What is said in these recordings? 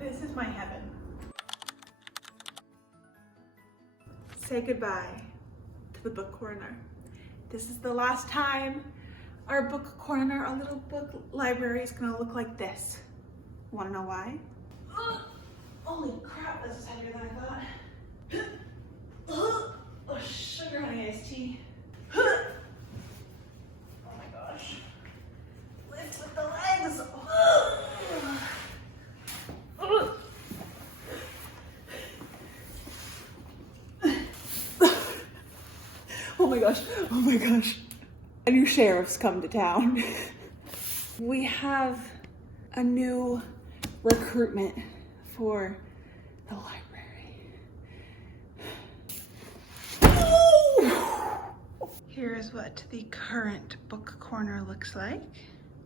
This is my heaven. Say goodbye to the book corner. This is the last time our book corner, our little book library is gonna look like this. Wanna know why? Ugh. Holy crap, this is heavier than I thought. Oh, sugar honey iced tea. Oh my gosh. Lift with the legs. Oh my gosh, oh my gosh. A new sheriff's come to town. We have a new recruitment for the library. Here's what the current book corner looks like.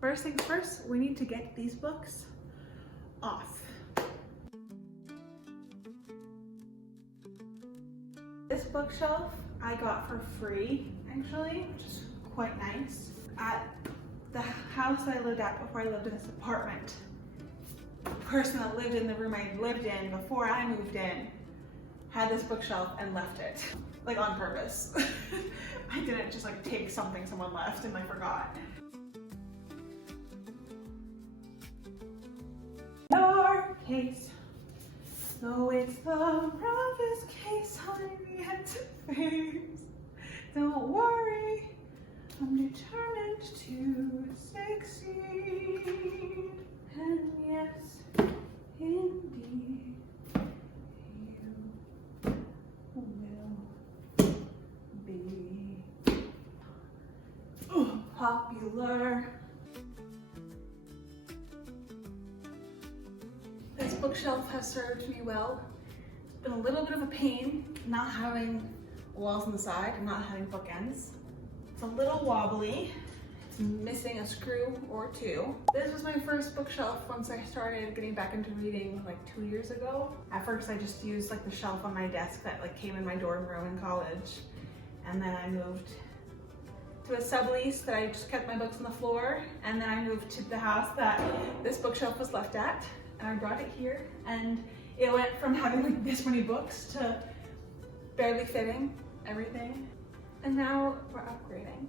First things first, we need to get these books off. This bookshelf I got for free, actually, which is quite nice. At the house that I lived at before I lived in this apartment, the person that lived in the room I lived in before I moved in had this bookshelf and left it, like on purpose. I didn't just like take something someone left and I forgot. Your case, though it's the roughest case I've yet to face, don't worry, I'm determined to succeed. And yes, indeed, you will be popular. This bookshelf has served me well. It's been a little bit of a pain not having walls on the side and not having bookends. It's a little wobbly. It's missing a screw or two. This was my first bookshelf once I started getting back into reading like 2 years ago. At first I just used like the shelf on my desk that like came in my dorm room in college. And then I moved to a sublease that I just kept my books on the floor. And then I moved to the house that this bookshelf was left at. And I brought it here. And it went from having like this many books to barely fitting everything. And now we're upgrading.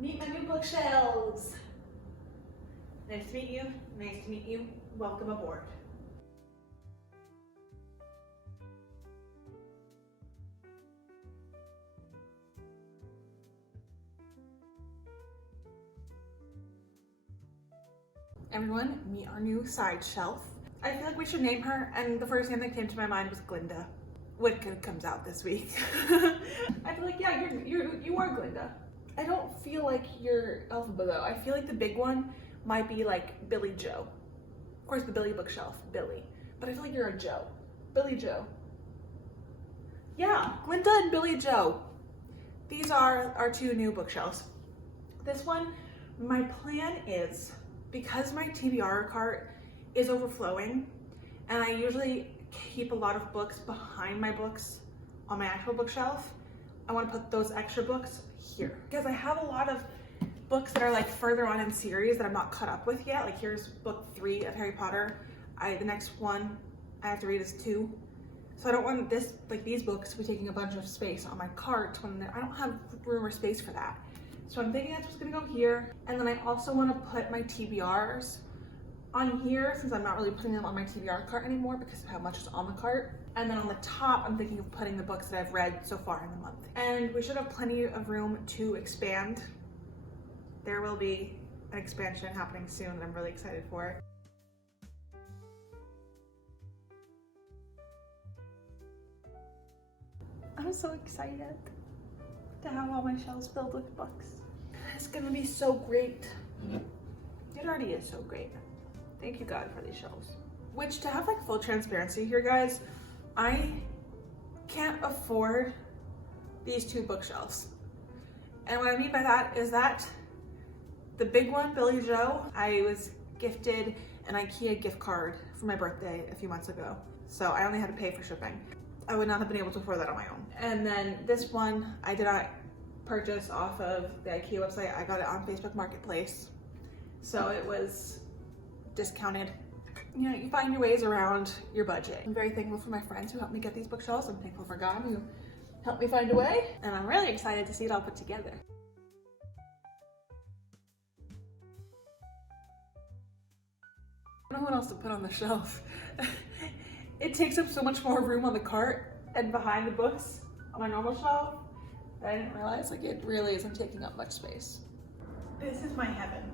Meet my new bookshelves. Nice to meet you. Nice to meet you. Welcome aboard. Everyone, meet our new side shelf. I feel like we should name her, and the first name that came to my mind was Glinda. Wicked comes out this week. I feel like, yeah, you are Glinda. I don't feel like you're Elphaba though. I feel like the big one might be like Billy Joe. Of course, the Billy bookshelf, Billy. But I feel like you're a Joe. Billy Joe. Yeah, Glinda and Billy Joe. These are our two new bookshelves. This one, my plan is, because my TBR cart is overflowing, and I usually keep a lot of books behind my books on my actual bookshelf, I want to put those extra books here. Because I have a lot of books that are like further on in series that I'm not caught up with yet. Like here's book 3 of Harry Potter. The next one I have to read is 2. So I don't want these books to be taking a bunch of space on my cart when I don't have room or space for that. So I'm thinking that's what's gonna go here. And then I also want to put my TBRs on here, since I'm not really putting them on my TBR cart anymore because of how much is on the cart. And then on the top, I'm thinking of putting the books that I've read so far in the month. And we should have plenty of room to expand. There will be an expansion happening soon that I'm really excited for. I'm so excited to have all my shelves filled with books. It's gonna be so great. It already is so great. Thank you, God, for these shelves. Which, to have like full transparency here, guys, I can't afford these 2 bookshelves. And what I mean by that is that the big one, Billy Joe, I was gifted an IKEA gift card for my birthday a few months ago. so I only had to pay for shipping. I would not have been able to afford that on my own. And then this one, I did not purchase off of the IKEA website. I got it on Facebook Marketplace, so it was discounted. You know, you find your ways around your budget. I'm very thankful for my friends who helped me get these bookshelves. I'm thankful for God who helped me find a way, and I'm really excited to see it all put together. I don't know what else to put on the shelf. It takes up so much more room on the cart and behind the books on my normal shelf that I didn't realize, like, it really isn't taking up much space. This is my heaven.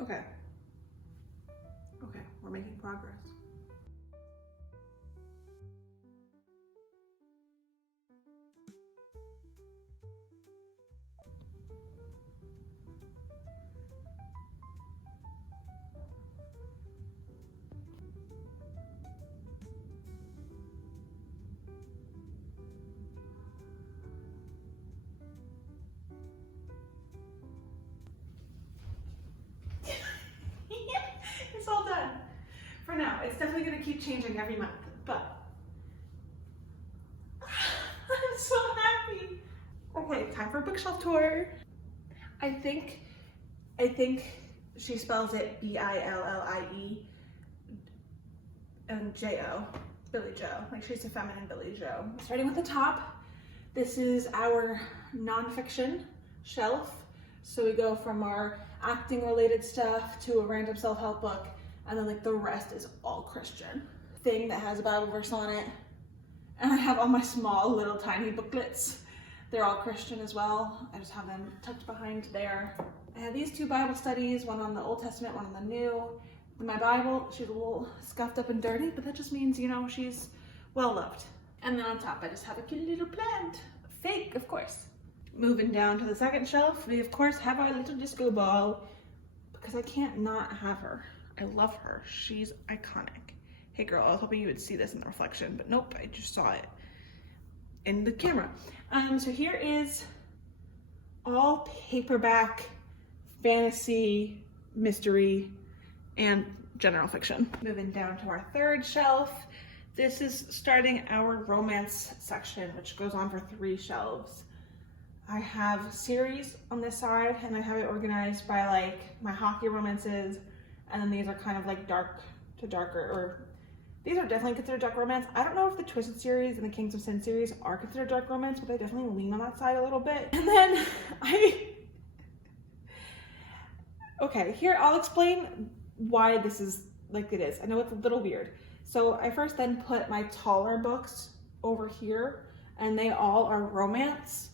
Okay. Okay, we're making progress. It's all done. For now, it's definitely gonna keep changing every month, but I'm so happy. Okay, time for a bookshelf tour. I think she spells it Billie and Jo, Billie Jo. Like, she's a feminine Billie Jo. Starting with the top, this is our nonfiction shelf. So we go from our acting related stuff to a random self-help book, and then like the rest is all Christian. Thing that has a Bible verse on it. And I have all my small little tiny booklets. They're all Christian as well. I just have them tucked behind there. I have these two Bible studies, one on the Old Testament, one on the New. My Bible, she's a little scuffed up and dirty, but that just means, you know, she's well loved. And then on top, I just have a cute little plant. Fake, of course. Moving down to the second shelf, we of course have our little disco ball, because I can't not have her. I love her. She's iconic. Hey girl, I was hoping you would see this in the reflection, but nope, I just saw it in the camera. So here is all paperback fantasy, mystery, and general fiction. Moving down to our third shelf, this is starting our romance section, which goes on for 3 shelves. I have series on this side, and I have it organized by like my hockey romances, and then these are kind of like dark to darker, or these are definitely considered dark romance. I don't know if the Twisted series and the Kings of Sin series are considered dark romance, but they definitely lean on that side a little bit. And then okay, here I'll explain why this is like it is. I know it's a little weird. So I first then put my taller books over here, and they all are romance.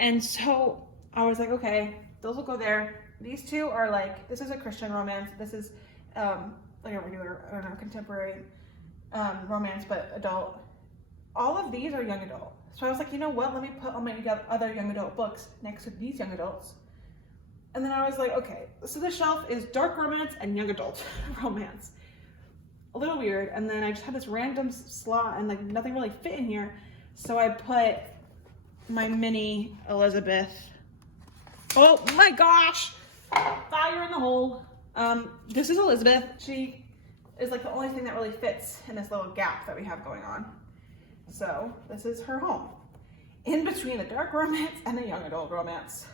And so I was like, okay, those will go there. These two are like, this is a Christian romance. This is like a regular, I don't know, contemporary romance, but adult. All of these are young adult. So I was like, you know what? Let me put all my other young adult books next to these young adults. And then I was like, okay, so this shelf is dark romance and young adult romance. A little weird. And then I just had this random slot and like nothing really fit in here. So I put my mini Elizabeth. Oh my gosh! Fire in the hole. This is Elizabeth. She is like the only thing that really fits in this little gap that we have going on. So this is her home. In between the dark romance and the young adult romance.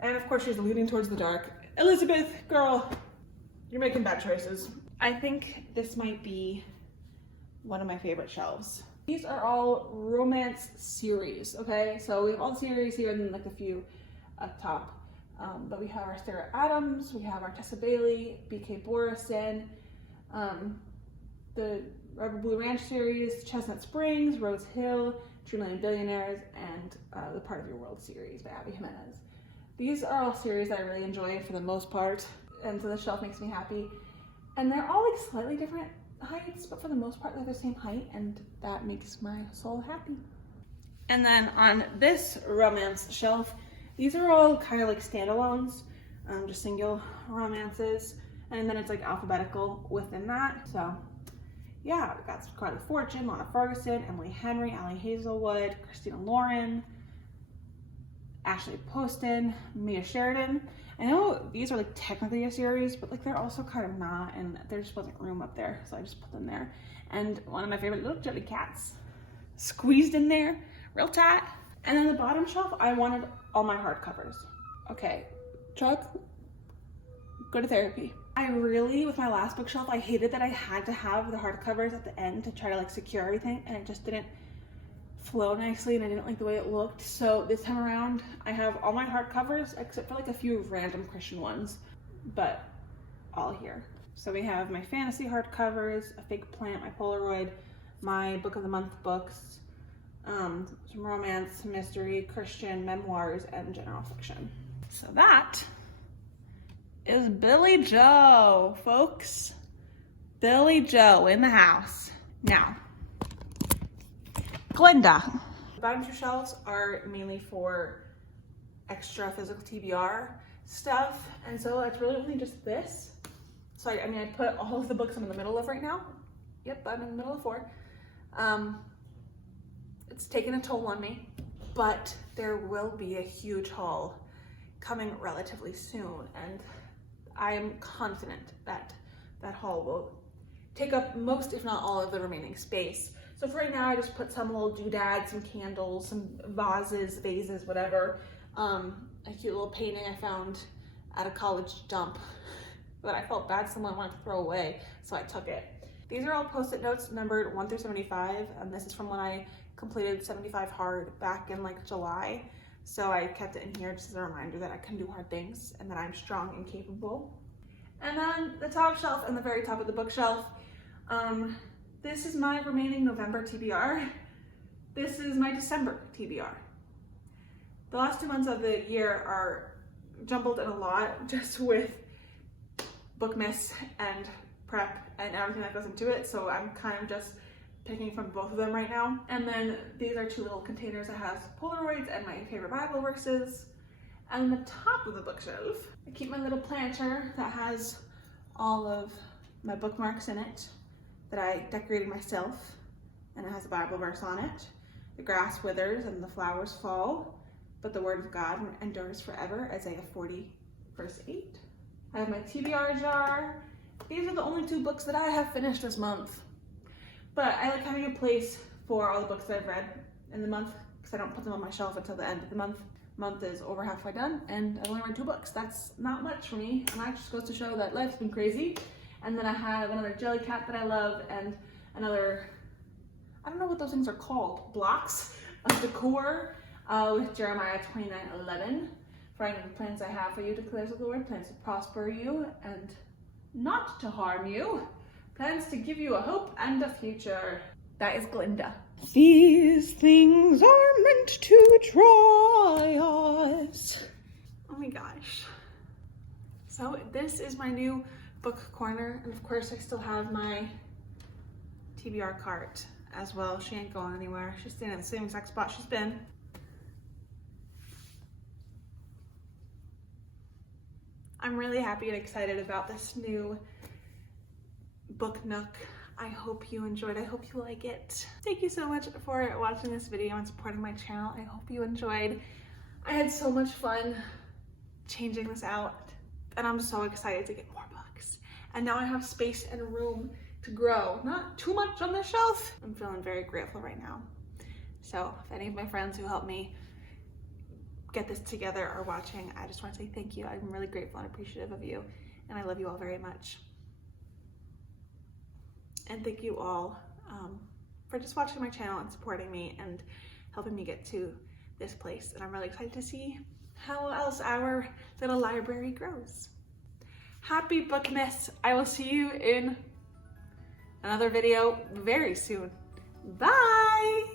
And of course she's leaning towards the dark. Elizabeth, girl, you're making bad choices. I think this might be one of my favorite shelves. These are all romance series, okay? So we have all the series here and then like a few up top. But we have our Sarah Adams, we have our Tessa Bailey, B.K. Borison, the Rubber Blue Ranch series, Chestnut Springs, Rose Hill, True Million Billionaires, and the Part of Your World series by Abby Jimenez. These are all series that I really enjoy for the most part, and so the shelf makes me happy. And they're all like slightly different heights, but for the most part they're the same height, and that makes my soul happy. And then on this romance shelf, these are all kind of like standalones, just single romances, and then it's like alphabetical within that. So yeah, we got Carly Fortune, Lana Ferguson, Emily Henry, Allie Hazelwood, Christina Lauren, Ashley Poston, Mia Sheridan. I know these are like technically a series, but like they're also kind of not, and there just wasn't room up there, so I just put them there. And one of my favorite little jelly cats squeezed in there real tight. And then the bottom shelf, I wanted all my hardcovers. Okay, Chuck, go to therapy. I really, with my last bookshelf, I hated that I had to have the hardcovers at the end to try to like secure everything, and it just didn't flow nicely, and I didn't like the way it looked. So this time around, I have all my hardcovers except for like a few random Christian ones, but all here. So we have my fantasy hardcovers, a fake plant, my Polaroid, my book of the month books, some romance, mystery, Christian, memoirs, and general fiction. So that is Billy Joe, folks. Billy Joe in the house. Now, Glinda. The bottom two shelves are mainly for extra physical TBR stuff, and so it's really only just this. So I mean, I put all of the books I'm in the middle of right now. Yep, I'm in the middle of 4. It's taken a toll on me, but there will be a huge haul coming relatively soon, and I am confident that that haul will take up most, if not all, of the remaining space. So for right now, I just put some little doodads, some candles, some vases, whatever. A cute little painting I found at a college dump that I felt bad someone wanted to throw away, so I took it. These are all post-it notes numbered 1 through 75, and this is from when I completed 75 hard back in like July. So I kept it in here just as a reminder that I can do hard things and that I'm strong and capable. And then the top shelf and the very top of the bookshelf, this is my remaining November TBR. This is my December TBR. The last 2 months of the year are jumbled in a lot, just with BOOKMAS and prep and everything that goes into it. So I'm kind of just picking from both of them right now. And then these are 2 little containers that has Polaroids and my favorite Bible verses. And the top of the bookshelf, I keep my little planter that has all of my bookmarks in it that I decorated myself, and it has a Bible verse on it. The grass withers and the flowers fall, but the word of God endures forever, Isaiah 40, verse 8. I have my TBR jar. These are the only 2 books that I have finished this month. But I like having a place for all the books that I've read in the month, because I don't put them on my shelf until the end of the month. Month is over halfway done, and I've only read 2 books. That's not much for me, and that just goes to show that life's been crazy. And then I have another jelly cat that I love, and another, I don't know what those things are called, blocks of decor with Jeremiah 29:11. For I know the plans I have for you, declares the Lord, plans to prosper you and not to harm you, plans to give you a hope and a future. That is Glinda. These things are meant to try us. Oh my gosh. So this is my new book corner, and of course I still have my TBR cart as well. She ain't going anywhere. She's staying in the same exact spot she's been. I'm really happy and excited about this new book nook. I hope you enjoyed. I hope you like it. Thank you so much for watching this video and supporting my channel. I hope you enjoyed. I had so much fun changing this out, and I'm so excited to get more books. And now I have space and room to grow. Not too much on the shelf. I'm feeling very grateful right now. So if any of my friends who helped me get this together are watching, I just want to say thank you. I'm really grateful and appreciative of you, and I love you all very much. And thank you all for just watching my channel and supporting me and helping me get to this place. And I'm really excited to see how else our little library grows. Happy Bookmas. I will see you in another video very soon. Bye!